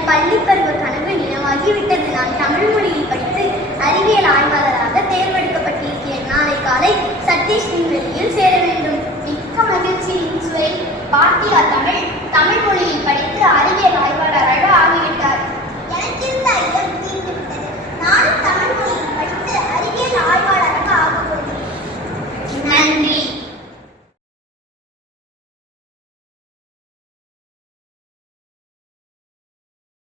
என் பள்ளி பருவ கனவு நினைவாகிவிட்டது. நான் தமிழ் மொழியில் படித்து அறிவியல் ஆய்வாளராக தேர்ந்தெடுக்கப்பட்டிருக்கிறேன் நாளை காலை சதீஷ் விண்வெளியில் சேர வேண்டும். மிக்க மகிழ்ச்சி சுவை. பாட்டியா தமிழ்